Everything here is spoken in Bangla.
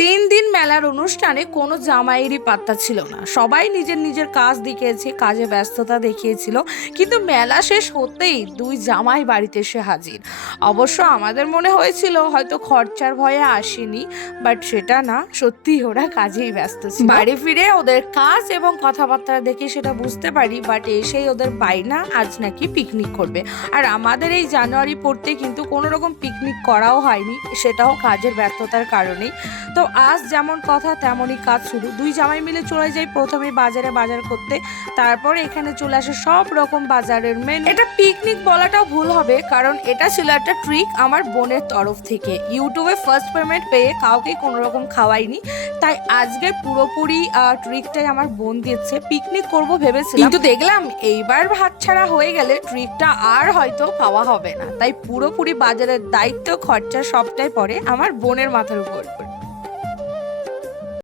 3 দিন মেলার অনুষ্ঠানে কোনো জামাইয়েরই পাত্তা ছিল না। সবাই নিজের নিজের কাজ দেখিয়েছে, কাজে ব্যস্ততা দেখিয়েছিল। কিন্তু মেলা শেষ হতেই 2 জামাই বাড়িতে এসে হাজির। অবশ্য আমাদের মনে হয়েছিল হয়তো খরচার ভয়ে আসেনি, বাট সেটা না, সত্যি ওরা কাজেই ব্যস্ত ছিল। বাড়ি ফিরে ওদের কাজ এবং কথাবার্তা দেখে সেটা বুঝতে পারি, বাট এসেই ওদের বাইনা আজ নাকি পিকনিক করবে। আর আমাদের এই জানুয়ারি পড়তে কিন্তু কোনো রকম পিকনিক করাও হয়নি, সেটাও কাজের ব্যস্ততার কারণেই। তো আজ যেমন কথা তেমনই কাজ শুরু। 2 জামাই মিলে চলে যাই প্রথমে বাজারে বাজার করতে, তারপর এখানে চলে আসে সব রকম বাজারের মেনু। এটা পিকনিক বলাটাও ভুল হবে, কারণ এটা ছিল একটা ট্রিক আমার বোনের তরফ থেকে। ইউটিউবে ফার্স্ট পেমেন্ট পেয়ে কাউকে কোনো রকম খাওয়াইনি, তাই আজকে পুরোপুরি ট্রিকটাই আমার বোন দিচ্ছে। পিকনিক করব ভেবেছিলাম, কিন্তু দেখলাম এইবার হাতছাড়া হয়ে গেলে ট্রিকটা আর হয়তো পাওয়া হবে না, তাই পুরোপুরি বাজারের দায়িত্ব খরচা সবটাই পড়ে আমার বোনের মাথার উপর।